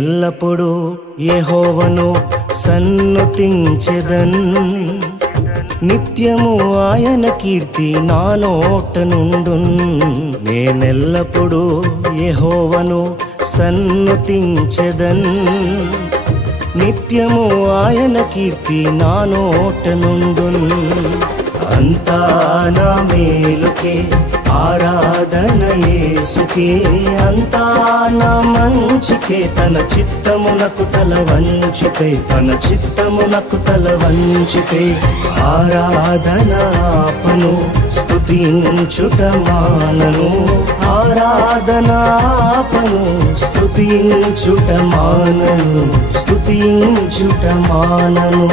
నేనెల్లప్పుడూ యెహోవాను సన్నుతించెదన్. నిత్యము ఆయన కీర్తి నా నోట నుండున్. నేనెల్లప్పుడూ యెహోవాను సన్నుతించెదన్. నిత్యము ఆయన కీర్తి నా నోట నుండున్. అంతా నా మేలుకే ఆరాధన యేసుకే, అంతా నా మంచికే. తన చిత్తమునకు తల వంచితే, తన చిత్తమునకు తల వంచితే ఆరాధన ఆపను, స్తుతించుట మానను. ఆరాధన ఆపను, స్తుతించుట మానను, స్తుతించుట మానను.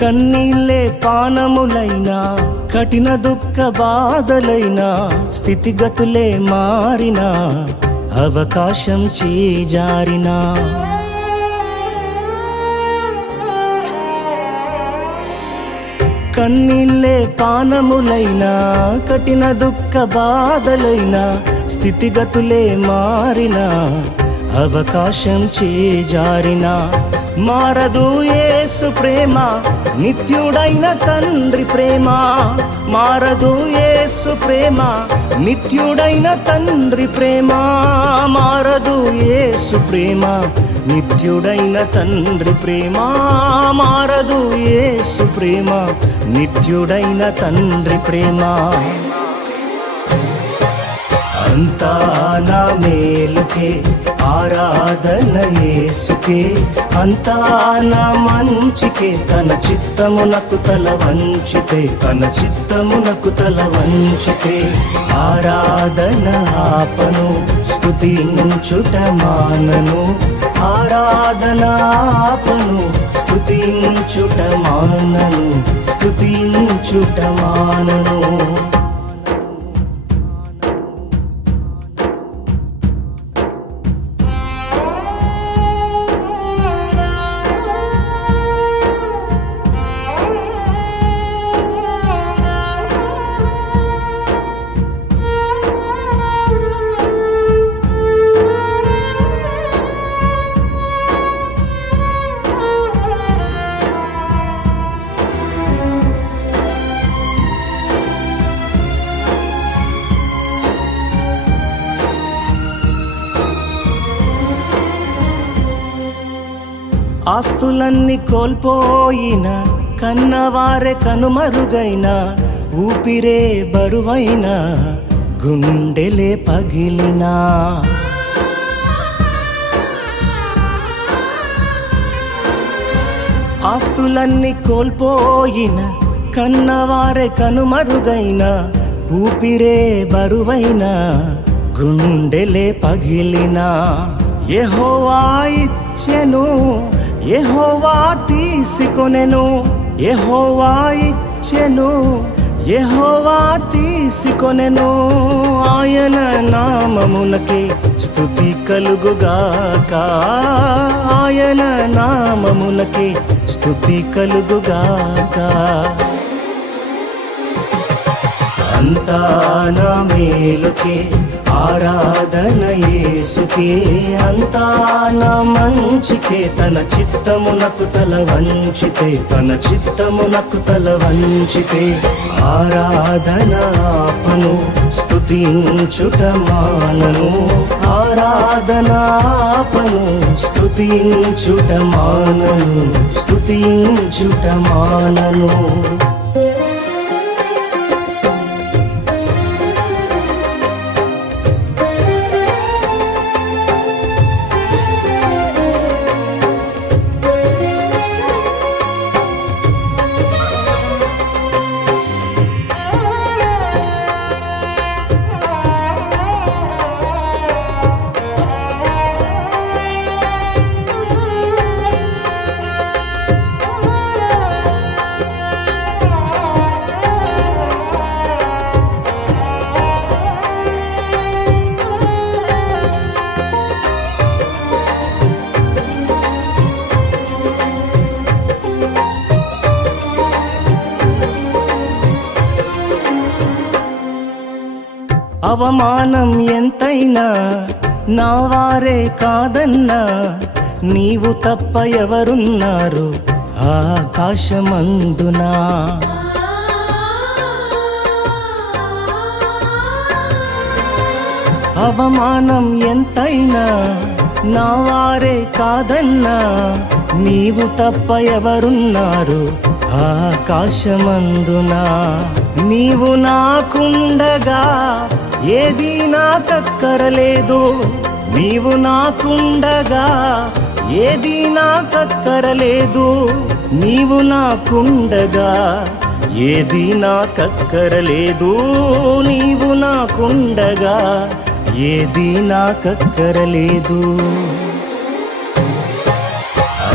కన్నీళ్ళే పానములైనా, కఠిన దుఃఖ బాధలైనా, స్థితిగతులే మారినా, అవకాశం చేజారినా, కన్నీళ్ళే పానములైనా, కఠిన దుఃఖ బాధలైనా, స్థితిగతులే మారినా, అవకాశం చేజారినా, మారదు యేసు ప్రేమ, నిత్యుడైన తండ్రి ప్రేమ. మారదు యేసు ప్రేమ, నిత్యుడైన తండ్రి ప్రేమ. మారదు యేసు ప్రేమ, నిత్యుడైన తండ్రి ప్రేమ. మారదు యేసు ప్రేమ, నిత్యుడైన తండ్రి ప్రేమ. అంతా నా మేలుకే ఆరాధన యేసుకే, అంతా నా మంచికే. తన చిత్తమునకు తల వంచితే, తన చిత్తమునకు తల వంచితే ఆరాధన ఆపను, స్తుతించుట మానను. ఆరాధన ఆపను, స్తుతించుట మానను, స్తుతించుట మానను. ఆస్తులన్నీ కోల్పోయిన, కన్నవారే కనుమరుగైన, ఊపిరే బరువైన, గుండెలే పగిలినా, ఆస్తులన్నీ కోల్పోయిన, కన్నవారే కనుమరుగైన, ఊపిరే బరువైన, గుండెలే పగిలినా, యెహోవా ఇచ్చెను, యెహోవా తీసుకొనెను. యెహోవా ఇచ్చెను, యెహోవా తీసుకొనెను. ఆయన నామమునకే స్తుతి కలుగుగాక, ఆయన నామమునకే స్తుతి కలుగుగాక. అంతా నా మేలుకే ఆరాధన యేసుకే, అంతా నా మంచికే. తన చిత్తమునకు తల వంచితే, తన చిత్తమునకు తల వంచితే ఆరాధన ఆపను, స్తుతించుట మానను. ఆరాధన ఆపను, స్తుతించుట మానను, స్తుతించుట మానను. అవమానం ఎంతైనా నా వారే కాదన్నా, నీవు తప్ప ఎవరున్నారు ఆకాశమందునా. అవమానం ఎంతైనా నా వారే కాదన్నా, నీవు తప్ప ఎవరున్నారు ఆకాశమందునా. నీవు నాకుండగా ఏది నాకక్కరలేదు, నీవు నాకుండగా ఏది నాకక్కరలేదు, నీవు నాకుండగా ఏది నాకక్కరలేదు, నీవు నాకుండగా ఏది నాకక్కరలేదు.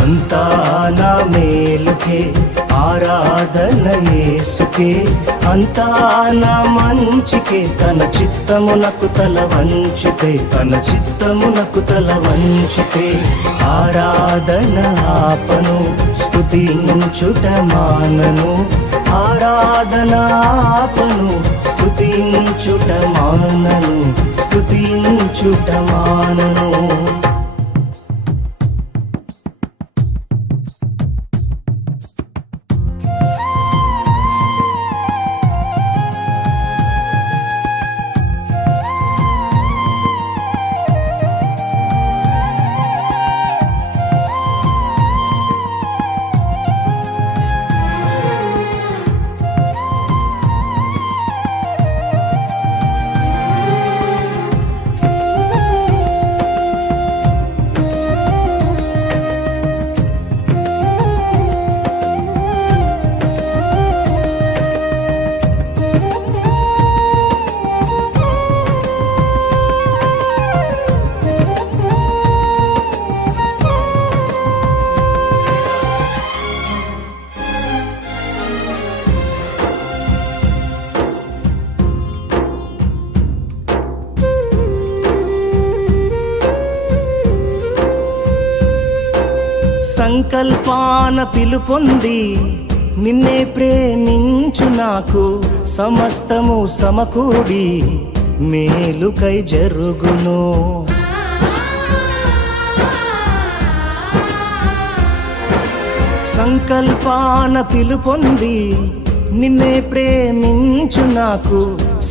అంతా నా మేలుకే ఆరాధన యేసుకే, అంతా నా మంచికే, తన చిత్తమునకు తల వంచితే, తన చిత్తమునకు తల వంచితే. ఆరాధన ఆపను స్తుతించుట మానను, ఆరాధన ఆపను స్తుతించుట మానను, స్తుతించుట మానను. సంకల్పాన పిలుపొంది నిన్నే ప్రేమించు నాకు, సమస్తము సమకూడి మేలుకై జరుగును. సంకల్పాన పిలుపొంది నిన్నే ప్రేమించు నాకు,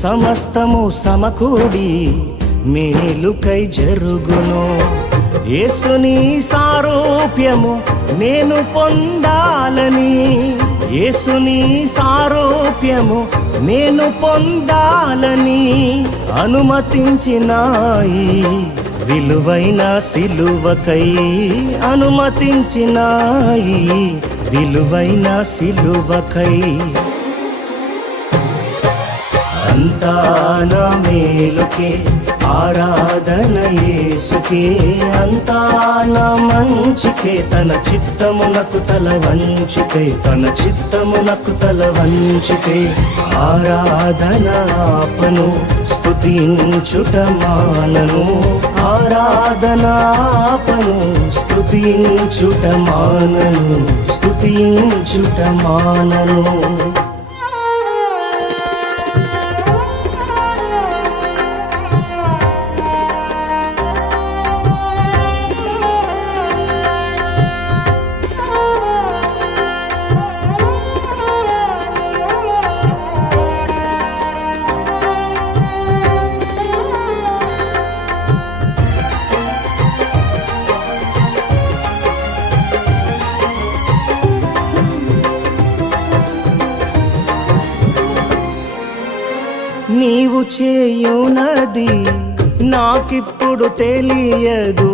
సమస్తము సమకూడి మేలుకై జరుగును. యేసుని సారూప్యము నేను పొందాలని, యేసుని సారూప్యము నేను పొందాలని అనుమతించినాయి విలువైన సిలువకై, అనుమతించినాయి విలువైన సిలువకై. అంతా నా మేలుకే ఆరాధన యేసుకే, అంతా నా మంచికే, తన చిత్తమునకు తల వంచితే, తన చిత్తమునకు తల వంచితే. ఆరాధన ఆపను స్తుతించుట మానను, ఆరాధన ఆపను స్తుతించుట మానను, స్తుతించుట మానను. నీవు చేయునది నాకిప్పుడు తెలియదు,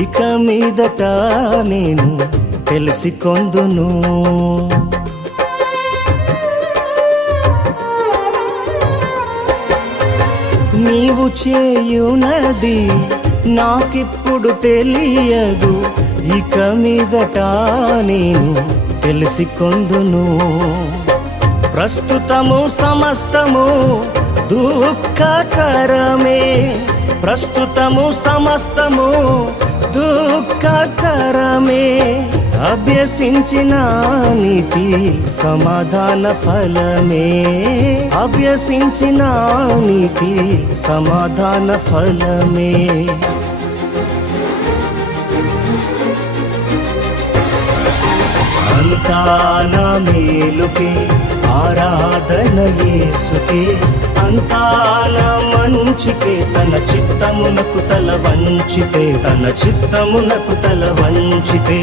ఇక మీదట నేను తెలిసికొందును. నీవు చేయునది నాకిప్పుడు తెలియదు, ఇక మీదట నేను తెలిసికొందును. ప్రస్తుతము సమస్తము దుఃఖకరమే, ప్రస్తుతము సమస్తము దుఃఖకరమే, అభ్యసించిన నీతి సమాధాన ఫలమే, అభ్యసించిన నీతి సమాధాన ఫలమే. అంతా నా మేలుకే, ఆరాధన యేసుకే, అంతా నా మంచికే, తన చిత్తమునకు తల వంచితే, తన చిత్తమునకు తల వంచితే,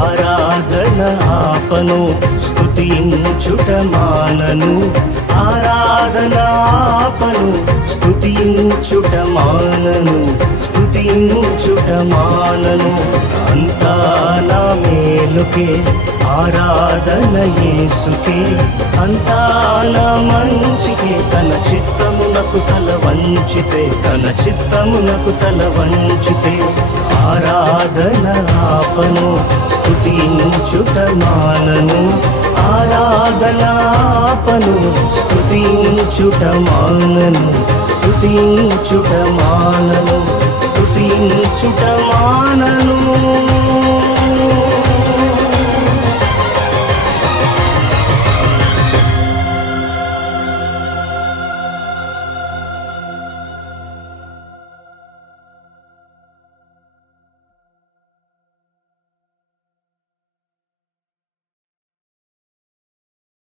ఆరాధన ఆపను, స్తుతించుట మానను, ఆరాధన ఆపను, స్తుతించుట మానను, స్తుతించుట మానను. అంతా నా మేలుకే, ఆరాధన యేసుకే, అంతా నా మంచికే, తన చిత్తమునకు తల వంచితే, తన చిత్తమునకు తల వంచితే, ఆరాధన ఆపను, స్తుతించుట మానను, ఆరాధన ఆపను, స్తుతించుట మానను, స్తుతించుట మానను, స్తుతించుట మానను.